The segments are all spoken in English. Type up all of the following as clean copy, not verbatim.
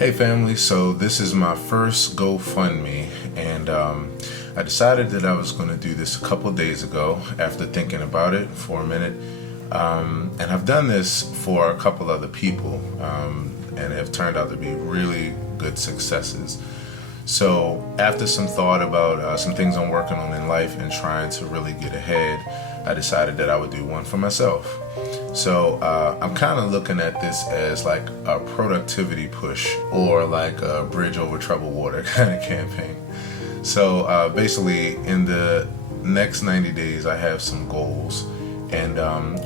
Hey family, so this is my first GoFundMe, and I decided that I was going to do this a couple days ago after thinking about it for a minute. And I've done this for a couple other people, and have turned out to be really good successes. So after some thought about some things I'm working on in life and trying to really get ahead, I decided that I would do one for myself. So I'm kind of looking at this as like a productivity push or like a bridge over troubled water kind of campaign. So basically in the next 90 days, I have some goals. And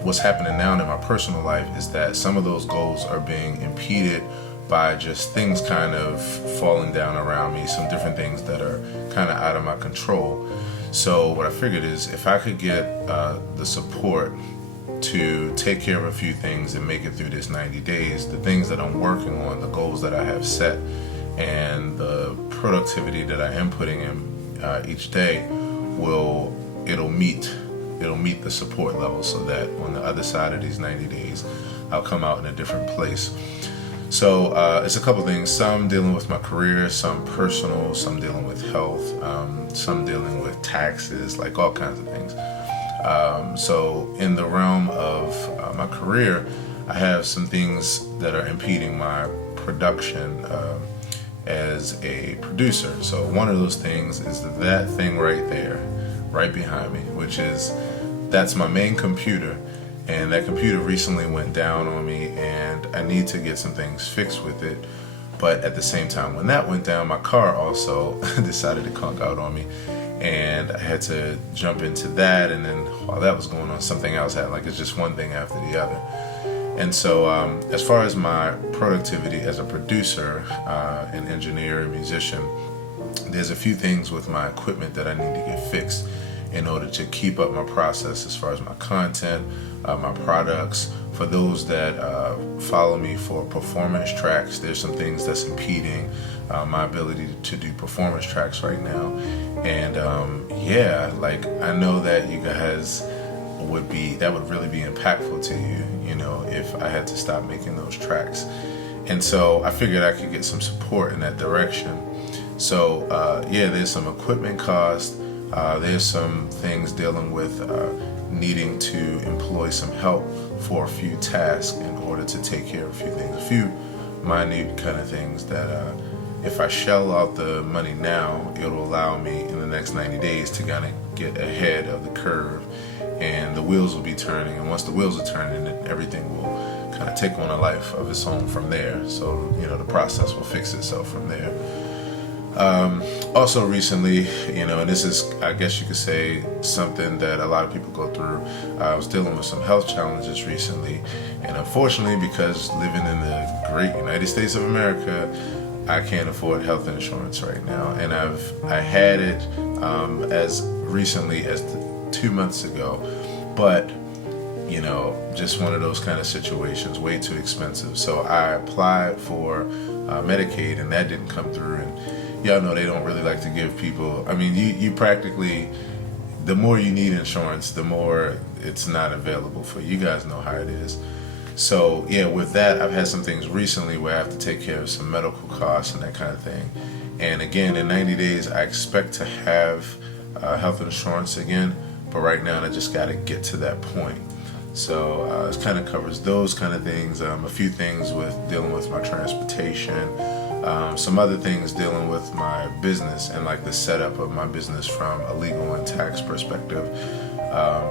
what's happening now in my personal life is that some of those goals are being impeded by just things kind of falling down around me, some different things that are kind of out of my control. So what I figured is if I could get the support to take care of a few things and make it through this 90 days, the things that I'm working on, the goals that I have set, and the productivity that I am putting in each day it'll meet the support level, so that on the other side of these 90 days, I'll come out in a different place. So it's a couple things, some dealing with my career, some personal, some dealing with health, some dealing with taxes, like all kinds of things. So in the realm of my career, I have some things that are impeding my production as a producer. So one of those things is that thing right there, right behind me, that's my main computer. And that computer recently went down on me, and I need to get some things fixed with it. But at the same time, when that went down, my car also decided to conk out on me, and I had to jump into that. And then while that was going on, something else happened. Like, it's just one thing after the other. And so as far as my productivity as a producer, an engineer, a musician, there's a few things with my equipment that I need to get fixed in order to keep up my process as far as my content, my products. For those that follow me for performance tracks, there's some things that's impeding my ability to do performance tracks right now. And I know that you guys that would really be impactful to you, if I had to stop making those tracks. And so I figured I could get some support in that direction. So there's some equipment cost. There's some things dealing with needing to employ some help for a few tasks in order to take care of a few things, a few minute kind of things that if I shell out the money now, it'll allow me in the next 90 days to kind of get ahead of the curve, and the wheels will be turning. And once the wheels are turning, then everything will kind of take on a life of its own from there. So, the process will fix itself from there. Also recently, and this is, I guess you could say, something that a lot of people go through. I was dealing with some health challenges recently, and unfortunately, because living in the great United States of America, I can't afford health insurance right now. And I had it as recently as 2 months ago, but just one of those kind of situations, way too expensive. So I applied for Medicaid, and that didn't come through. And y'all know they don't really like to give people, you practically, the more you need insurance, the more it's not available for you. You guys know how it is. So with that, I've had some things recently where I have to take care of some medical costs and that kind of thing. And again, in 90 days, I expect to have health insurance again, but right now I just got to get to that point. So it kind of covers those kind of things, a few things with dealing with my transportation, some other things dealing with my business and like the setup of my business from a legal and tax perspective.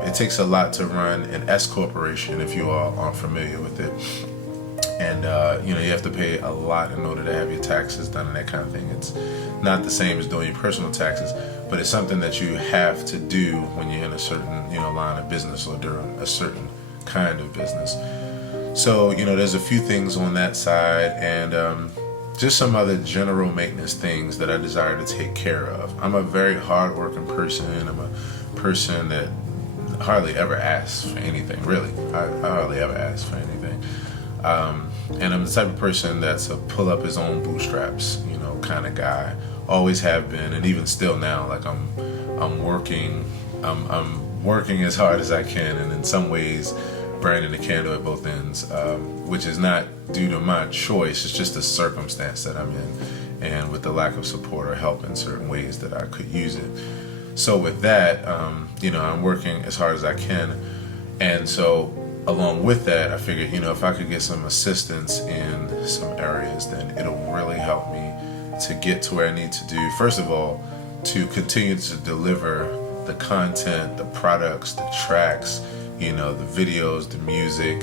It takes a lot to run an S corporation, if you all aren't familiar with it. And you have to pay a lot in order to have your taxes done and that kind of thing. It's not the same as doing your personal taxes, but it's something that you have to do when you're in a certain line of business or during a certain kind of business. So there's a few things on that side, and just some other general maintenance things that I desire to take care of. I'm a very hardworking person. I'm a person that hardly ever asks for anything, really. I hardly ever ask for anything. And I'm the type of person that's a pull up his own bootstraps, kind of guy. Always have been, and even still now. Like I'm working as hard as I can, and in some ways burning the candle at both ends, which is not due to my choice. It's just a circumstance that I'm in, and with the lack of support or help in certain ways that I could use it. So with that, I'm working as hard as I can, and so along with that, I figured, if I could get some assistance in some areas, then it'll really help me to get to where I need to do. First of all, to continue to deliver the content, the products, the tracks, the videos, the music,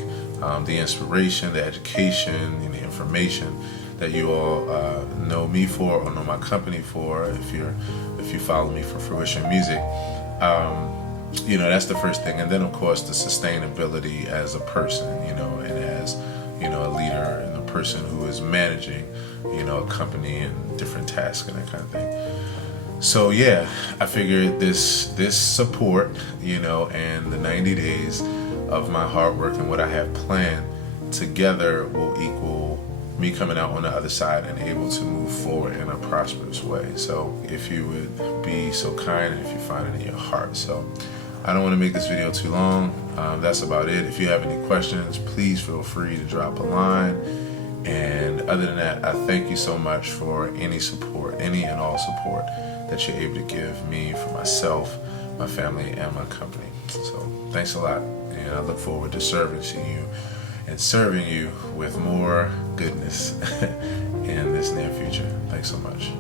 the inspiration, the education, and the information that you all know me for or know my company for. If you follow me for Fruition Music, that's the first thing. And then of course the sustainability as a person, and as a leader and a person who is managing a company and different tasks and that kind of thing. So yeah, I figured this support, and the 90 days of my hard work and what I have planned together will equal me coming out on the other side and able to move forward in a prosperous way. So if you would be so kind, and if you find it in your heart. So I don't want to make this video too long. That's about it. If you have any questions, please feel free to drop a line. And other than that, I thank you so much for any support, any and all support that you're able to give me, for myself, my family, and my company. So thanks a lot, and I look forward to serving you with more goodness in this near future. Thanks so much.